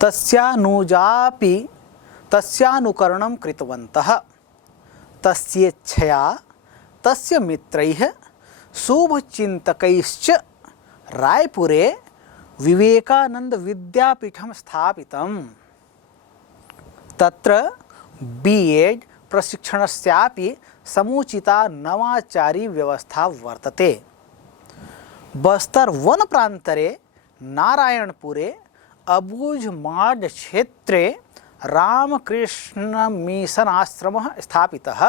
तस्यानुजापि तस्यानुकरणं कृतवन्तः। तस्येच्छया तस्य मित्रैः शुभचिन्तकैश्च रायपुरे विवेकानंद विद्यापीठं स्थापितम्। तत्र बीएड प्रशिक्षणस्यापि समुचिता नवाचारी व्यवस्था वर्तते। बस्तर वन प्रांतरे नारायणपुरे अबूझमाड़ क्षेत्रे रामकृष्ण मिशन आश्रमः स्थापितः।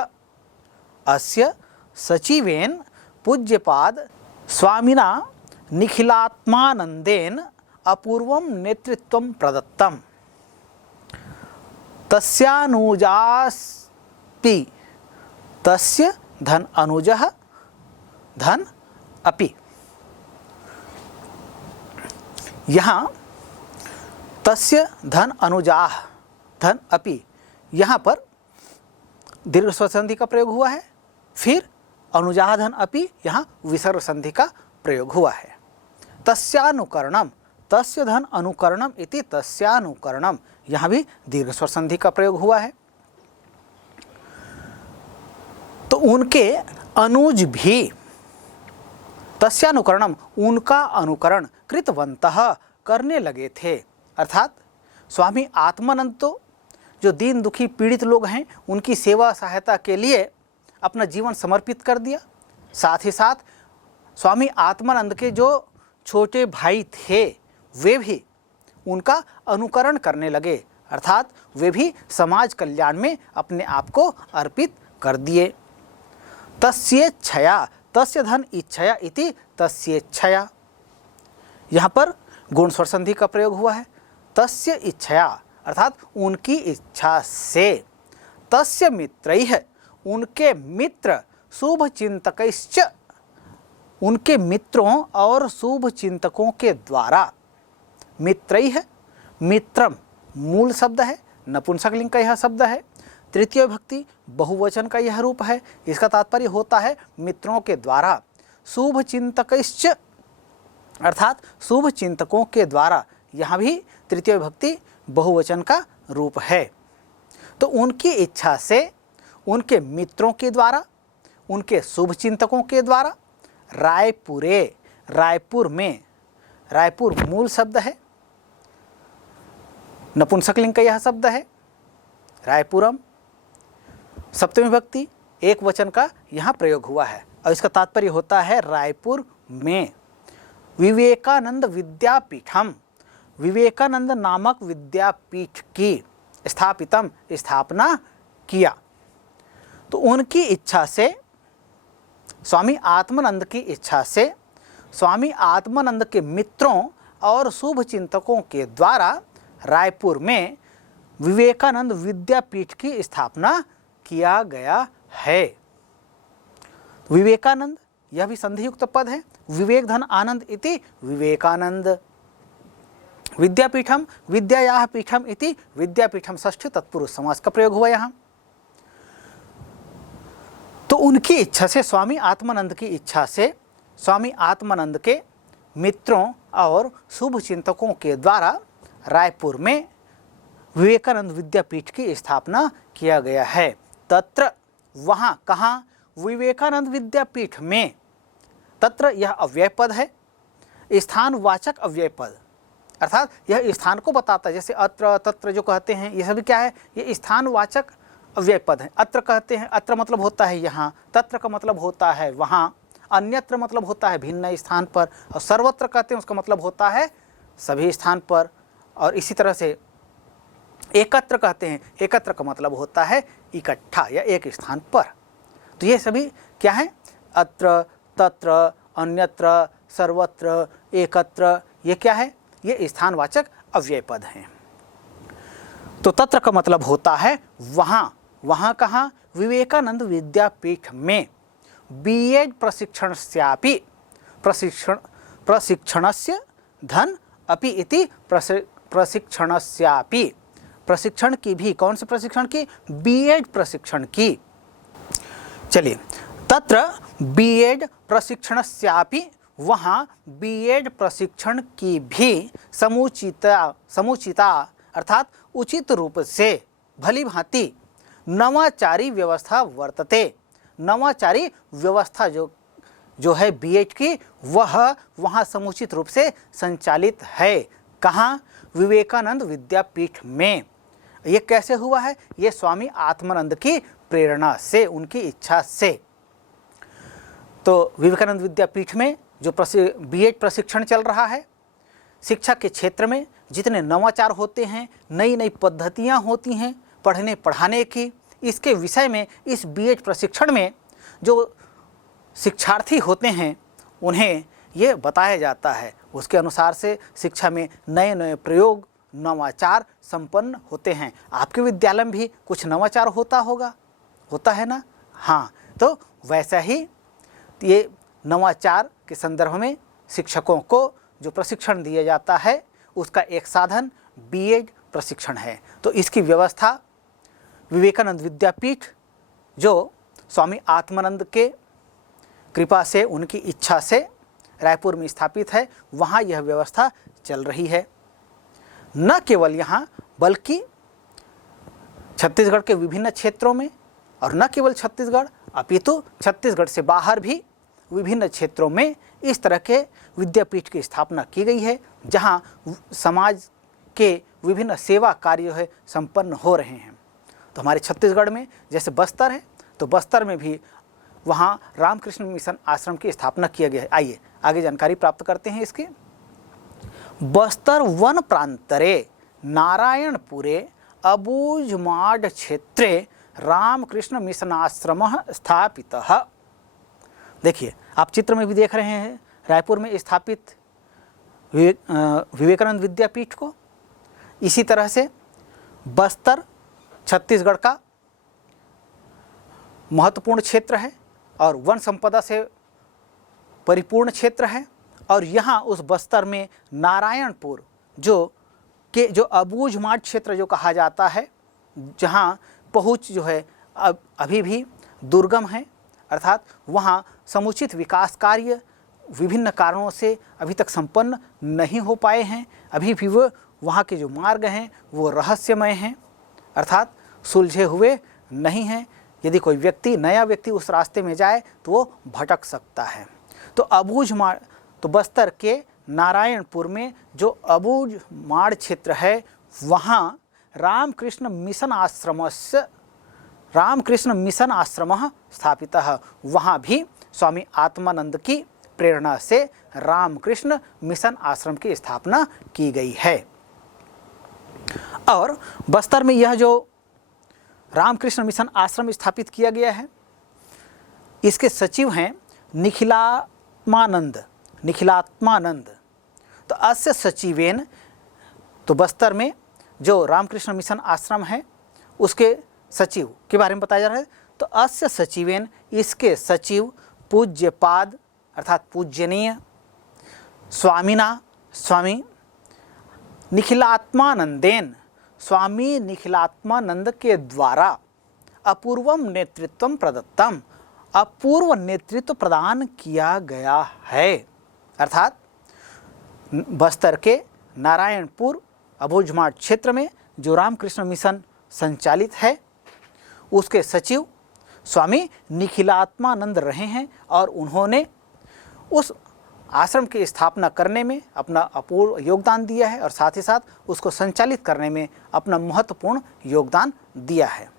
अस्य सचिवेन पूज्यपाद स्वामिना निखिलात्मानंदेन अपूर्वं नेतृत्वं प्रदत्तम्। तस्यानुजास्पि तस्य धन अनुजः धन अपि। यहाँ तस्य धन अनुजाह धन अपि, यहाँ पर दीर्घ स्वर संधि का प्रयोग हुआ है। फिर अनुजाह धन अपि, यहाँ विसर्ग संधि का प्रयोग हुआ है। तस्यानुकरणम तस्य धन अनुकरणम इति तस्यानुकरणम, यहाँ भी दीर्घ स्वर संधि का प्रयोग हुआ है। तो उनके अनुज भी तस्यानुकरणम उनका अनुकरण कृतवन्तः करने लगे थे। अर्थात स्वामी आत्मानंद तो जो दीन दुखी पीड़ित लोग हैं उनकी सेवा सहायता के लिए अपना जीवन समर्पित कर दिया। साथ ही साथ स्वामी आत्मानंद के जो छोटे भाई थे वे भी उनका अनुकरण करने लगे। अर्थात वे भी समाज कल्याण में अपने आप को अर्पित कर दिए। तस्येच्छया तस्य धन इच्छया इति तस्येच्छया, यहाँ पर गुण स्वर संधि का प्रयोग हुआ है। तस्य इच्छया अर्थात उनकी इच्छा से, तस्य मित्रैः उनके मित्र, शुभ चिंतकैश्च उनके मित्रों और शुभ चिंतकों के द्वारा। मित्रैः मित्रम मूल शब्द है, नपुंसकलिंग का यह शब्द है। तृतीय विभक्ति बहुवचन का यह रूप है। इसका तात्पर्य होता है मित्रों के द्वारा। शुभ चिंतकैश्च अर्थात शुभ चिंतकों के द्वारा, यहाँ भी तृतीय विभक्ति बहुवचन का रूप है। तो उनकी इच्छा से, उनके मित्रों के द्वारा, उनके शुभ चिंतकों के द्वारा रायपुरे, रायपुर में, रायपुर मूल शब्द है, नपुंसकलिंग का यह शब्द है। रायपुरम सप्तमी विभक्ति एक वचन का यहाँ प्रयोग हुआ है और इसका तात्पर्य होता है रायपुर में विवेकानंद विद्यापीठम, विवेकानंद नामक विद्यापीठ की स्थापितम स्थापना किया। तो उनकी इच्छा से, स्वामी आत्मानंद की इच्छा से, स्वामी आत्मानंद के मित्रों और शुभ चिंतकों के द्वारा रायपुर में विवेकानंद विद्यापीठ की स्थापना किया गया है। विवेकानंद यह भी संधियुक्त पद है। विवेक धन आनंद इति विवेकानंद। विद्यापीठम विद्यायाः पीठम इति विद्यापीठम षष्ठी तत्पुरुष समास का प्रयोग हुआ यहाँ। तो उनकी इच्छा से, स्वामी आत्मानंद की इच्छा से, स्वामी आत्मानंद के मित्रों और शुभ चिंतकों के द्वारा रायपुर में विवेकानंद विद्यापीठ की स्थापना किया गया है। तत्र वहाँ, कहाँ? विवेकानंद विद्यापीठ में। तत्र यह अव्यय पद है, स्थानवाचक अव्यय पद, अर्थात यह स्थान को बताता है। जैसे अत्र तत्र जो कहते हैं ये सभी क्या है? ये स्थानवाचक अव्यय पद है। अत्र कहते हैं, अत्र मतलब होता है यहाँ, तत्र का मतलब होता है वहाँ, अन्यत्र मतलब होता है भिन्न स्थान पर, और सर्वत्र कहते हैं उसका मतलब होता है सभी स्थान पर। और इसी तरह से एकत्र कहते हैं, एकत्र का मतलब होता है इकट्ठा या एक स्थान पर। तो ये सभी क्या है? अत्र, तत्र, अन्यत्र, सर्वत्र, एकत्र, ये क्या है? ये स्थानवाचक अव्यय पद हैं। तो तत्र का मतलब होता है वहाँ। वहाँ कहाँ? विवेकानंद विद्यापीठ में। बीएड प्रशिक्षणस्यापि, प्रशिक्षणस्य धन अपि इति प्रशिक्षणस्यापि, प्रशिक्षण की भी, कौन से प्रशिक्षण की? बीएड प्रशिक्षण की। चलिए, तत्र बीएड प्रशिक्षणस्यापि, वहाँ बीएड प्रशिक्षण की भी समुचिता अर्थात उचित रूप से भली भांति नवाचारी व्यवस्था वर्तते। नवाचारी व्यवस्था जो है बीएड की, वह वहाँ समुचित रूप से संचालित है। कहाँ? विवेकानंद विद्यापीठ में। ये कैसे हुआ है? ये स्वामी आत्मानंद की प्रेरणा से, उनकी इच्छा से। तो विवेकानंद विद्यापीठ में जो बीएड प्रशिक्षण चल रहा है, शिक्षा के क्षेत्र में जितने नवाचार होते हैं, नई नई पद्धतियाँ होती हैं पढ़ने पढ़ाने की, इसके विषय में इस बीएड प्रशिक्षण में जो शिक्षार्थी होते हैं उन्हें ये बताया जाता है। उसके अनुसार से शिक्षा में नए नए प्रयोग, नवाचार संपन्न होते हैं। आपके विद्यालय में भी कुछ नवाचार होता है ना? हाँ, तो वैसा ही ये नवाचार के संदर्भ में शिक्षकों को जो प्रशिक्षण दिया जाता है, उसका एक साधन बीएड प्रशिक्षण है। तो इसकी व्यवस्था विवेकानंद विद्यापीठ जो स्वामी आत्मानंद के कृपा से, उनकी इच्छा से रायपुर में स्थापित है, वहाँ यह व्यवस्था चल रही है। न केवल यहाँ बल्कि छत्तीसगढ़ के विभिन्न क्षेत्रों में, और न केवल छत्तीसगढ़ अपितु छत्तीसगढ़ से बाहर भी विभिन्न क्षेत्रों में इस तरह के विद्यापीठ की स्थापना की गई है, जहाँ समाज के विभिन्न सेवा कार्य है संपन्न हो रहे हैं। तो हमारे छत्तीसगढ़ में जैसे बस्तर है, तो बस्तर में भी वहाँ रामकृष्ण मिशन आश्रम की स्थापना किया गया है। आइए आगे जानकारी प्राप्त करते हैं इसकी। बस्तर वन प्रांतरे नारायणपुरे अबूझमाड़ क्षेत्रे रामकृष्ण मिशन आश्रम स्थापितः। देखिए, आप चित्र में भी देख रहे हैं रायपुर में स्थापित विवेकानंद विद्यापीठ को। इसी तरह से बस्तर छत्तीसगढ़ का महत्वपूर्ण क्षेत्र है और वन संपदा से परिपूर्ण क्षेत्र है। और यहाँ उस बस्तर में नारायणपुर जो अबूझमाड़ क्षेत्र जो कहा जाता है, जहाँ पहुँच जो है अभी भी दुर्गम है, अर्थात वहाँ समुचित विकास कार्य विभिन्न कारणों से अभी तक संपन्न नहीं हो पाए हैं। अभी भी वहाँ के जो मार्ग हैं वो रहस्यमय हैं, अर्थात सुलझे हुए नहीं हैं। यदि कोई नया व्यक्ति उस रास्ते में जाए तो वो भटक सकता है। तो बस्तर के नारायणपुर में जो अबूझमाड़ क्षेत्र है, वहाँ रामकृष्ण मिशन आश्रम स्थापितः। वहाँ भी स्वामी आत्मानंद की प्रेरणा से रामकृष्ण मिशन आश्रम की स्थापना की गई है। और बस्तर में यह जो रामकृष्ण मिशन आश्रम स्थापित किया गया है, इसके सचिव हैं निखिलात्मानंद। तो अस्य सचिवेन, तो बस्तर में जो रामकृष्ण मिशन आश्रम है उसके सचिव के बारे में बताया जा रहा है। तो अस्य सचिवेन, इसके सचिव पूज्यपाद अर्थात पूजनीय स्वामी निखिलात्मानंदेन, स्वामी निखिलात्मानंद के द्वारा अपूर्वम नेतृत्वम प्रदत्तम, अपूर्व नेतृत्व प्रदान किया गया है। अर्थात बस्तर के नारायणपुर अबूझमाड़ क्षेत्र में जो रामकृष्ण मिशन संचालित है, उसके सचिव स्वामी निखिलात्मानंद रहे हैं और उन्होंने उस आश्रम की स्थापना करने में अपना अपूर्व योगदान दिया है और साथ ही साथ उसको संचालित करने में अपना महत्वपूर्ण योगदान दिया है।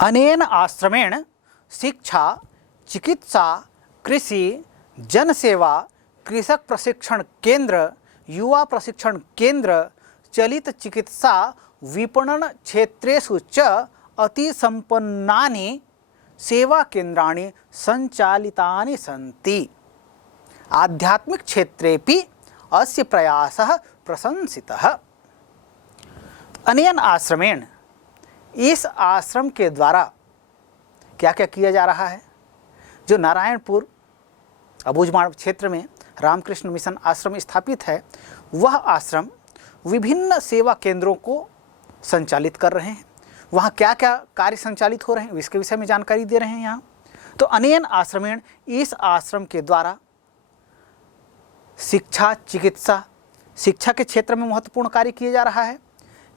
अनेन आश्रमेण शिक्षा, चिकित्सा, कृषि, जनसेवा, कृषक प्रशिक्षण केंद्र, युवा प्रशिक्षण केंद्र, चलित चिकित्सा विपणन क्षेत्रेषु च अति संपन्नानि सेवा केंद्राणि संचालितानि सन्ति। आध्यात्मिक क्षेत्रेपि अस्य प्रयासः प्रशंसितः। अनेन आश्रमेण, इस आश्रम के द्वारा क्या क्या किया जा रहा है? जो नारायणपुर अबूझमाड़ क्षेत्र में रामकृष्ण मिशन आश्रम स्थापित है, वह आश्रम विभिन्न सेवा केंद्रों को संचालित कर रहे हैं। वहाँ क्या क्या कार्य संचालित हो रहे हैं इसके विषय में जानकारी दे रहे हैं यहाँ। तो अनेन आश्रमेण, इस आश्रम के द्वारा शिक्षा, चिकित्सा, शिक्षा के क्षेत्र में महत्वपूर्ण कार्य किया जा रहा है।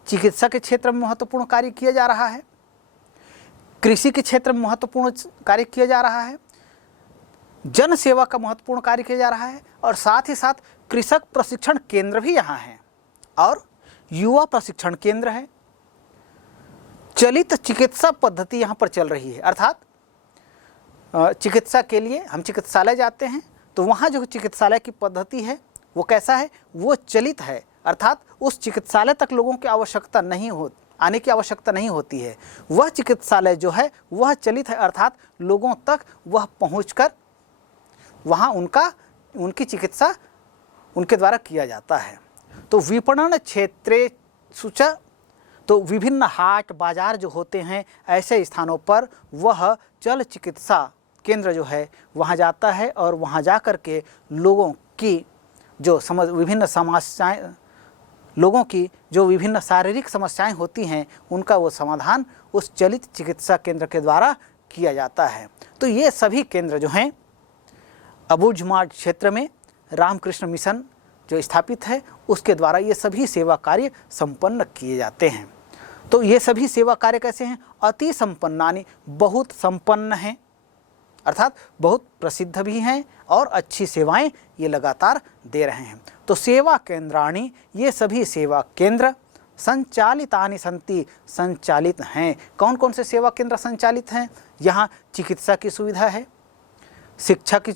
चिकित्सा के क्षेत्र में महत्वपूर्ण कार्य किया जा रहा है, कृषि के क्षेत्र में महत्वपूर्ण कार्य किया जा रहा है, जन सेवा का महत्वपूर्ण कार्य किया जा रहा है, और साथ ही साथ कृषक प्रशिक्षण केंद्र भी यहाँ है और युवा प्रशिक्षण केंद्र है। चलित चिकित्सा पद्धति यहाँ पर चल रही है, अर्थात चिकित्सा के लिए हम चिकित्सालय जाते हैं तो वहाँ जो चिकित्सालय की पद्धति है वो कैसा है, वो चलित है, अर्थात उस चिकित्सालय तक लोगों की आवश्यकता नहीं हो आने की आवश्यकता नहीं होती है। वह चिकित्सालय जो है वह चलित है, अर्थात लोगों तक वह पहुंचकर वहाँ उनकी चिकित्सा उनके द्वारा किया जाता है। तो विपणन क्षेत्रे सूचा, तो विभिन्न हाट बाजार जो होते हैं ऐसे स्थानों पर वह चल चिकित्सा केंद्र जो है वहाँ जाता है और वहाँ जा कर के लोगों की जो विभिन्न शारीरिक समस्याएं होती हैं उनका वो समाधान उस चलित चिकित्सा केंद्र के द्वारा किया जाता है। तो ये सभी केंद्र जो हैं अबूझमाड़ क्षेत्र में रामकृष्ण मिशन जो स्थापित है उसके द्वारा ये सभी सेवा कार्य संपन्न किए जाते हैं। तो ये सभी सेवा कार्य कैसे हैं, अति संपन्नानि, बहुत संपन्न हैं, अर्थात बहुत प्रसिद्ध भी हैं और अच्छी सेवाएं ये लगातार दे रहे हैं। तो सेवा केंद्राणि, ये सभी सेवा केंद्र संचालितानि सन्ति, संचालित हैं। कौन कौन से सेवा केंद्र संचालित हैं, यहाँ चिकित्सा की सुविधा है, शिक्षा की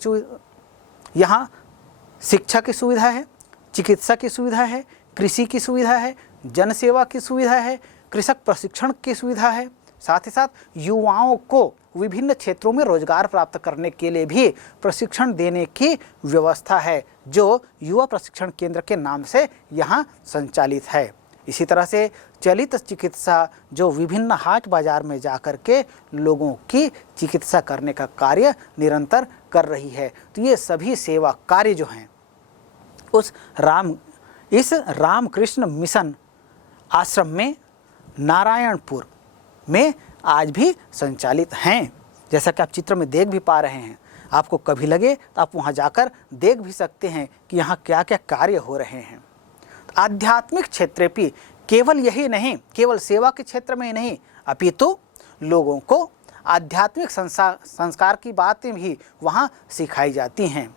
सुविधा है, चिकित्सा की सुविधा है, कृषि की सुविधा है, जन सेवा की सुविधा है, कृषक प्रशिक्षण की सुविधा है, साथ ही साथ युवाओं को विभिन्न क्षेत्रों में रोजगार प्राप्त करने के लिए भी प्रशिक्षण देने की व्यवस्था है जो युवा प्रशिक्षण केंद्र के नाम से यहाँ संचालित है। इसी तरह से चलित चिकित्सा जो विभिन्न हाट बाजार में जाकर के लोगों की चिकित्सा करने का कार्य निरंतर कर रही है। तो ये सभी सेवा कार्य जो हैं इस रामकृष्ण मिशन आश्रम में नारायणपुर में आज भी संचालित हैं। जैसा कि आप चित्र में देख भी पा रहे हैं, आपको कभी लगे तो आप वहाँ जाकर देख भी सकते हैं कि यहाँ क्या क्या कार्य हो रहे हैं। आध्यात्मिक क्षेत्र भी केवल यही नहीं, केवल सेवा के क्षेत्र में ही नहीं, अपितु लोगों को आध्यात्मिक संस्कार की बातें भी वहाँ सिखाई जाती हैं।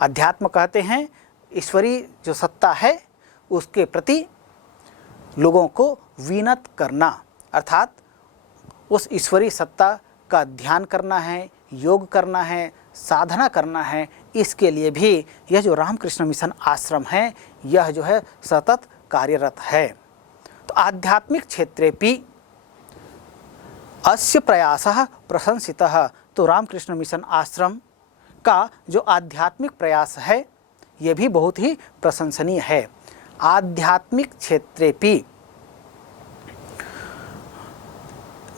अध्यात्म कहते हैं ईश्वरीय जो सत्ता है उसके प्रति लोगों को विनत करना, अर्थात उस ईश्वरीय सत्ता का ध्यान करना है, योग करना है, साधना करना है। इसके लिए भी यह जो रामकृष्ण मिशन आश्रम है यह जो है सतत कार्यरत है। तो आध्यात्मिक क्षेत्रेपि अस्य प्रयासः प्रशंसितः, तो रामकृष्ण मिशन आश्रम का जो आध्यात्मिक प्रयास है यह भी बहुत ही प्रशंसनीय है। आध्यात्मिक क्षेत्रेपि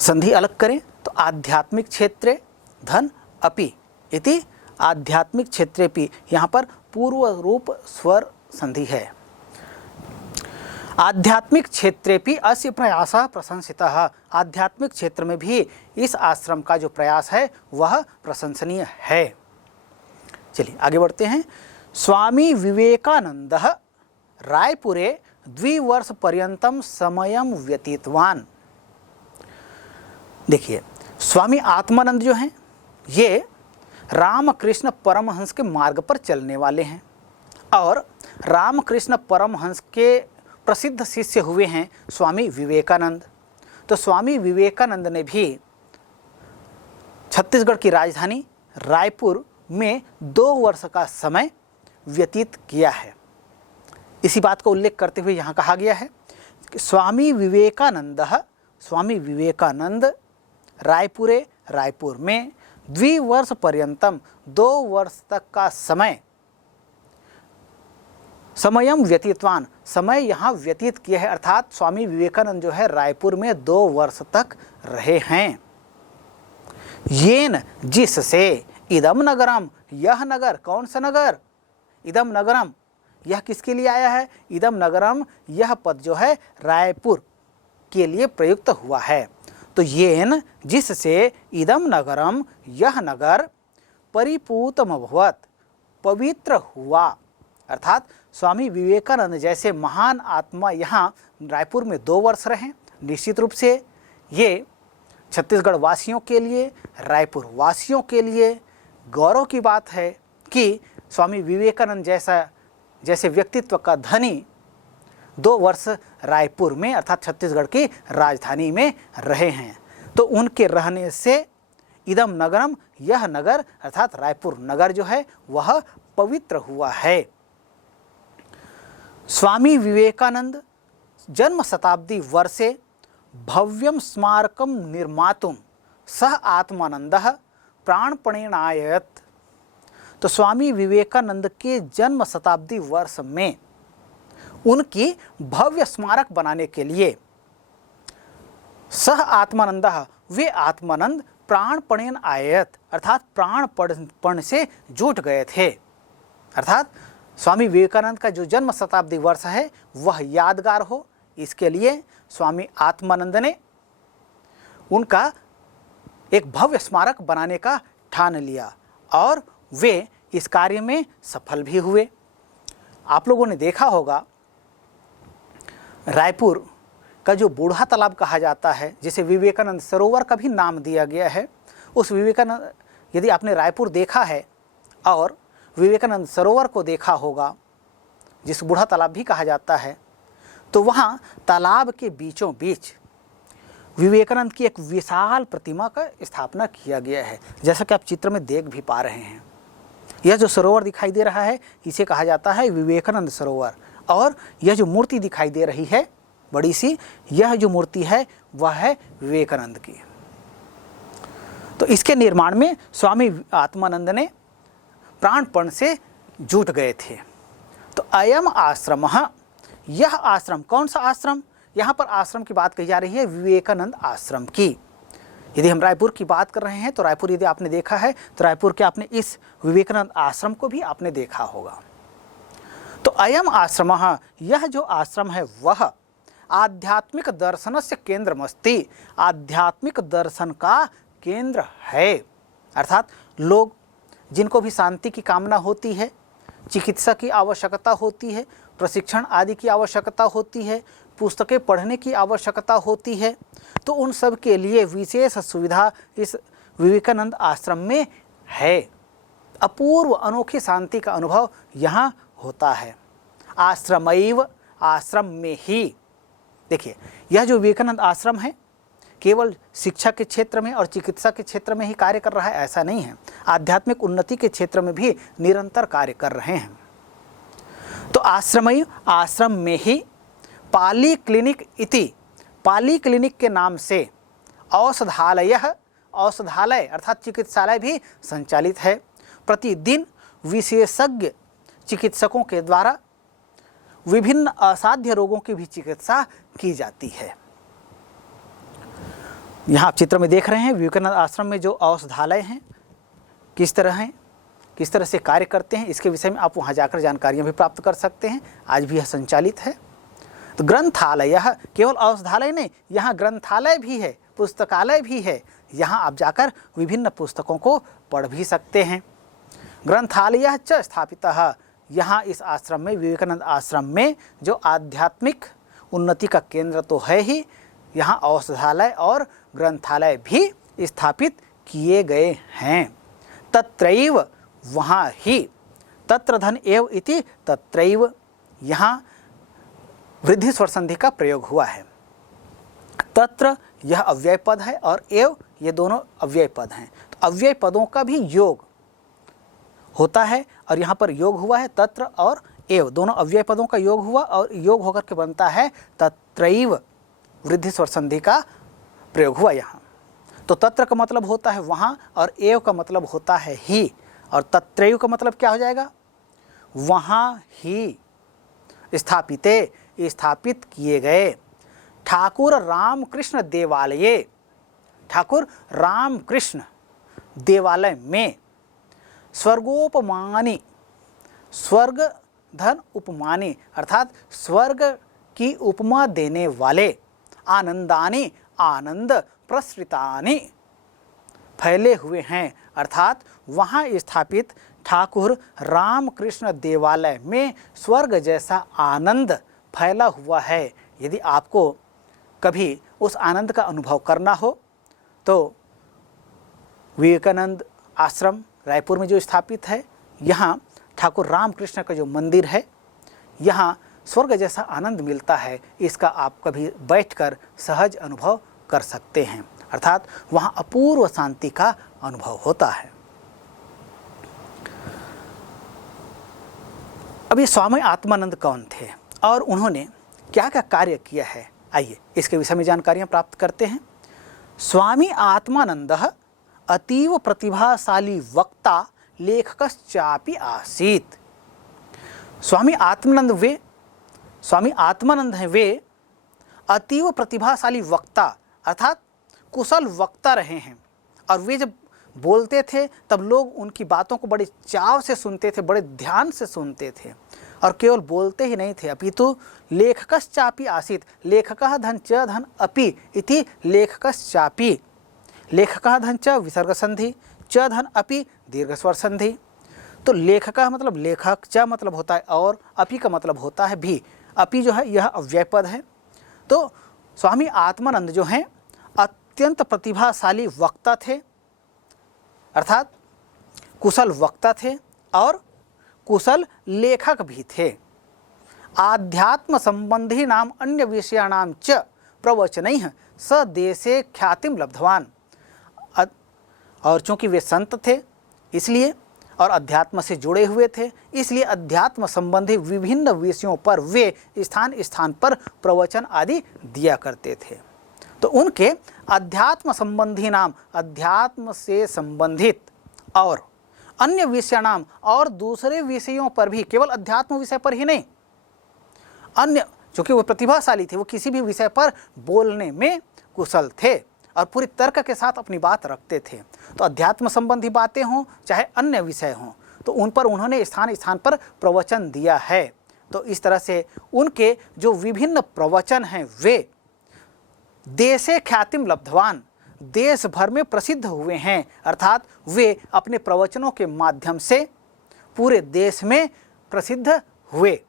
संधि अलग करें तो आध्यात्मिक क्षेत्रे धन अपि इति आध्यात्मिक क्षेत्रेपि, यहाँ पर पूर्व रूप स्वर संधि है। आध्यात्मिक क्षेत्रेपि अस्य प्रयासः प्रशंसितः, आध्यात्मिक क्षेत्र में भी इस आश्रम का जो प्रयास है वह प्रशंसनीय है। चलिए आगे बढ़ते हैं। स्वामी विवेकानंदः रायपुरे 2 वर्ष पर्यंतम समयम व्यतीतवान। देखिए, स्वामी आत्मानंद जो हैं ये रामकृष्ण परमहंस के मार्ग पर चलने वाले हैं और रामकृष्ण परमहंस के प्रसिद्ध शिष्य हुए हैं स्वामी विवेकानंद। तो स्वामी विवेकानंद ने भी छत्तीसगढ़ की राजधानी रायपुर में 2 वर्ष का समय व्यतीत किया है। इसी बात को उल्लेख करते हुए यहाँ कहा गया है कि स्वामी विवेकानंद रायपुर में 2 वर्ष पर्यंतम 2 वर्ष तक का समयम व्यतीतवान, समय यहाँ व्यतीत किया है, अर्थात स्वामी विवेकानंद जो है रायपुर में 2 वर्ष तक रहे हैं। येन, जिससे, इदम नगरम, यह नगर, कौन सा नगर, इदम नगरम, यह किसके लिए आया है, इदम नगरम, यह पद जो है रायपुर के लिए प्रयुक्त हुआ है। तो येन, जिससे, इदम नगरम, यह नगर, परिपूतमभवत्, पवित्र हुआ, अर्थात स्वामी विवेकानंद जैसे महान आत्मा यहाँ रायपुर में 2 वर्ष रहे। निश्चित रूप से ये छत्तीसगढ़ वासियों के लिए, रायपुर वासियों के लिए गौरव की बात है कि स्वामी विवेकानंद जैसे व्यक्तित्व का धनी 2 वर्ष रायपुर में अर्थात छत्तीसगढ़ की राजधानी में रहे हैं। तो उनके रहने से इदम नगरम, यह नगर अर्थात रायपुर नगर जो है वह पवित्र हुआ है। स्वामी विवेकानंद जन्म शताब्दी वर्षे भव्यम स्मारकम निर्मातुम सह आत्मानंदः प्राणपणेन आयत। तो स्वामी विवेकानंद के जन्म शताब्दी वर्ष में उनकी भव्य स्मारक बनाने के लिए सह आत्मानंदः, वे आत्मानंद प्राणपणेन आयत अर्थात प्राणपण से जुट गए थे। अर्थात स्वामी विवेकानंद का जो जन्म शताब्दी वर्ष है वह यादगार हो, इसके लिए स्वामी आत्मानंद ने उनका एक भव्य स्मारक बनाने का ठान लिया और वे इस कार्य में सफल भी हुए। आप लोगों ने देखा होगा रायपुर का जो बूढ़ा तालाब कहा जाता है, जिसे विवेकानंद सरोवर का भी नाम दिया गया है, उस विवेकानंद, यदि आपने रायपुर देखा है और विवेकानंद सरोवर को देखा होगा जिस बूढ़ा तालाब भी कहा जाता है, तो वहाँ तालाब के बीचों बीच विवेकानंद की एक विशाल प्रतिमा का स्थापना किया गया है, जैसा कि आप चित्र में देख भी पा रहे हैं। यह जो सरोवर दिखाई दे रहा है इसे कहा जाता है विवेकानंद सरोवर, और यह जो मूर्ति दिखाई दे रही है बड़ी सी, यह जो मूर्ति है वह है विवेकानंद की। तो इसके निर्माण में स्वामी आत्मानंद ने प्राणपण से जुट गए थे। तो अयम आश्रम, यह आश्रम, कौन सा आश्रम? यहाँ पर आश्रम की बात कही जा रही है विवेकानंद आश्रम की। यदि हम रायपुर की बात कर रहे हैं तो रायपुर यदि आपने देखा है तो रायपुर के आपने इस विवेकानंद आश्रम को भी आपने देखा होगा। तो अयम आश्रम, यह जो आश्रम है वह आध्यात्मिक दर्शनस्य केंद्रमस्ति, आध्यात्मिक दर्शन का केंद्र है। अर्थात लोग जिनको भी शांति की कामना होती है, चिकित्सा की आवश्यकता होती है, प्रशिक्षण आदि की आवश्यकता होती है, पुस्तकें पढ़ने की आवश्यकता होती है, तो उन सब के लिए विशेष सुविधा इस विवेकानंद आश्रम में है। अपूर्व अनोखी शांति का अनुभव यहाँ होता है। आश्रमैव, आश्रम में ही। देखिए, यह जो विवेकानंद आश्रम है केवल शिक्षा के क्षेत्र में और चिकित्सा के क्षेत्र में ही कार्य कर रहा है ऐसा नहीं है, आध्यात्मिक उन्नति के क्षेत्र में भी निरंतर कार्य कर रहे हैं। तो आश्रमैव, आश्रम में ही पाली क्लिनिक इति, पाली क्लिनिक के नाम से औषधालय, औषधालय अर्थात चिकित्सालय भी संचालित है। प्रतिदिन विशेषज्ञ चिकित्सकों के द्वारा विभिन्न असाध्य रोगों की भी चिकित्सा की जाती है। यहाँ आप चित्र में देख रहे हैं विवेकानंद आश्रम में जो औषधालय हैं किस तरह हैं, किस तरह से कार्य करते हैं, इसके विषय में आप वहाँ जाकर जानकारियाँ भी प्राप्त कर सकते हैं। आज भी यह संचालित है। तो ग्रंथालय, केवल औषधालय नहीं, यहाँ ग्रंथालय भी है, पुस्तकालय भी है। यहाँ आप जाकर विभिन्न पुस्तकों को पढ़ भी सकते हैं। ग्रंथालय च स्थापितः, यहाँ इस आश्रम में, विवेकानंद आश्रम में जो आध्यात्मिक उन्नति का केंद्र तो है ही, यहाँ औषधालय और ग्रंथालय भी स्थापित किए गए हैं। तत्रैव, वहाँ ही, तत्र धन एव इति तत्रैव, यहाँ वृद्धि स्वर संधि का प्रयोग हुआ है। तत्र यह अव्यय पद है और एव ये दोनों अव्यय पद हैं। तो अव्यय पदों का भी योग होता है और यहाँ पर योग हुआ है तत्र और एव, दोनों अव्यय पदों का योग हुआ और योग होकर के बनता है तत्रैव, वृद्धि स्वर संधि का प्रयोग हुआ यहाँ। तो तत्र का मतलब होता है वहाँ और एव का मतलब होता है ही, और तत्रैव का मतलब क्या हो जाएगा? वहाँ ही स्थापिते, स्थापित किए गए। ठाकुर रामकृष्ण देवालये, ठाकुर रामकृष्ण देवालय में स्वर्गोपमानी, स्वर्ग धन उपमानी अर्थात स्वर्ग की उपमा देने वाले, आनंदानी, आनंद प्रसृतानि, फैले हुए हैं, अर्थात वहाँ स्थापित ठाकुर रामकृष्ण देवालय में स्वर्ग जैसा आनंद फैला हुआ है। यदि आपको कभी उस आनंद का अनुभव करना हो तो विवेकानंद आश्रम रायपुर में जो स्थापित है, यहाँ ठाकुर रामकृष्ण का जो मंदिर है, यहाँ स्वर्ग जैसा आनंद मिलता है। इसका आप कभी बैठकर सहज अनुभव कर सकते हैं, अर्थात वहाँ अपूर्व शांति का अनुभव होता है। अभी स्वामी आत्मानंद कौन थे और उन्होंने क्या क्या कार्य किया है, आइए इसके विषय में जानकारियाँ प्राप्त करते हैं। स्वामी आत्मानंदः अतीव प्रतिभाशाली वक्ता लेखकश्चापि आसीत्। स्वामी आत्मानंद हैं, वे अतीव प्रतिभाशाली वक्ता अर्थात कुशल वक्ता रहे हैं। और वे जब बोलते थे तब लोग उनकी बातों को बड़े चाव से सुनते थे, बड़े ध्यान से सुनते थे। और केवल बोलते ही नहीं थे, अपितु लेखकश्चापि आसीत्। लेखकः धन च धन अपि इति लेखकश्चापि। लेखकः धन च विसर्ग संधि, च धन अपि दीर्घ स्वर संधि। तो लेखकः मतलब लेखक, च मतलब होता है और, अपि का मतलब होता है भी। अपि जो है यह अव्यय पद है। तो स्वामी आत्मानंद जो हैं अत्यंत प्रतिभाशाली वक्ता थे, अर्थात कुशल वक्ता थे और कुशल लेखक भी थे। आध्यात्म संबंधी नाम अन्य विषयाणाम च प्रवचनैः स देशे ख्यातिम लब्धवान। और चूँकि वे संत थे इसलिए, और अध्यात्म से जुड़े हुए थे इसलिए अध्यात्म संबंधी विभिन्न विषयों पर वे स्थान स्थान पर प्रवचन आदि दिया करते थे। तो उनके अध्यात्म संबंधी नाम, अध्यात्म से संबंधित, और अन्य विषय नाम और दूसरे विषयों पर भी, केवल अध्यात्म विषय पर ही नहीं, अन्य, चूँकि वो प्रतिभाशाली थे, वो किसी भी विषय पर बोलने में कुशल थे और पूरी तर्क के साथ अपनी बात रखते थे। तो अध्यात्म संबंधी बातें हों चाहे अन्य विषय हों, तो उन पर उन्होंने स्थान स्थान पर प्रवचन दिया है। तो इस तरह से उनके जो विभिन्न प्रवचन हैं वे देशे ख्यातिम लब्धवान, देश भर में प्रसिद्ध हुए हैं, अर्थात वे अपने प्रवचनों के माध्यम से पूरे देश में प्रसिद्ध हुए।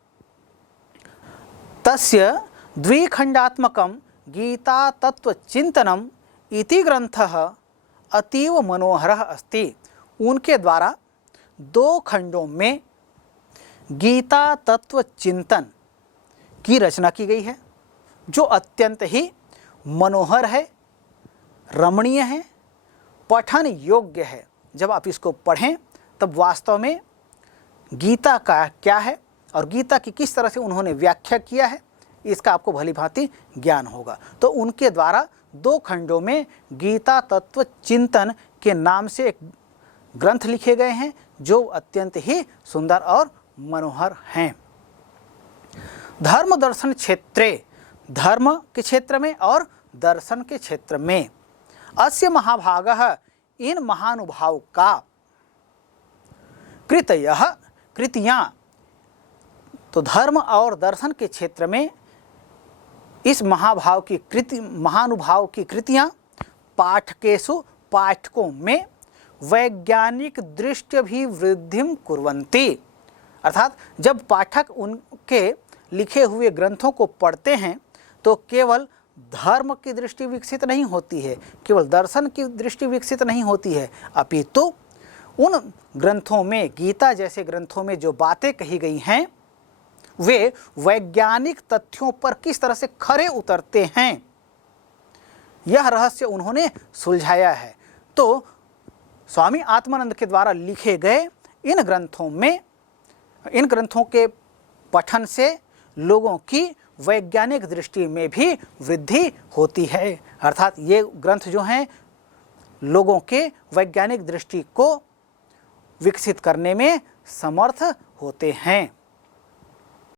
तस्य द्विखंडात्मकं गीता तत्व चिंतनम इति ग्रंथः अतीव मनोहरः अस्ति। उनके द्वारा 2 खंडों में गीता तत्व चिंतन की रचना की गई है, जो अत्यंत ही मनोहर है, रमणीय है, पठन योग्य है। जब आप इसको पढ़ें तब वास्तव में गीता का क्या है और गीता की किस तरह से उन्होंने व्याख्या किया है, इसका आपको भली भांति ज्ञान होगा। तो उनके द्वारा 2 खंडों में गीता तत्व चिंतन के नाम से एक ग्रंथ लिखे गए हैं, जो अत्यंत ही सुंदर और मनोहर हैं। धर्म दर्शन क्षेत्रे, धर्म के क्षेत्र में और दर्शन के क्षेत्र में, अस्य महाभागः, इन महानुभाव का, कृतयः, कृतियाँ, तो धर्म और दर्शन के क्षेत्र में इस महानुभाव की कृतियाँ पाठकेषु, पाठकों में वैज्ञानिक दृष्टिभिवृद्धिं कुर्वन्ति। अर्थात जब पाठक उनके लिखे हुए ग्रंथों को पढ़ते हैं तो केवल धर्म की दृष्टि विकसित नहीं होती है, केवल दर्शन की दृष्टि विकसित नहीं होती है, अपितु उन ग्रंथों में, गीता जैसे ग्रंथों में जो बातें कही गई हैं वे वैज्ञानिक तथ्यों पर किस तरह से खरे उतरते हैं, यह रहस्य उन्होंने सुलझाया है। तो स्वामी आत्मानंद के द्वारा लिखे गए इन ग्रंथों में, इन ग्रंथों के पठन से लोगों की वैज्ञानिक दृष्टि में भी वृद्धि होती है। अर्थात ये ग्रंथ जो हैं लोगों के वैज्ञानिक दृष्टि को विकसित करने में समर्थ होते हैं।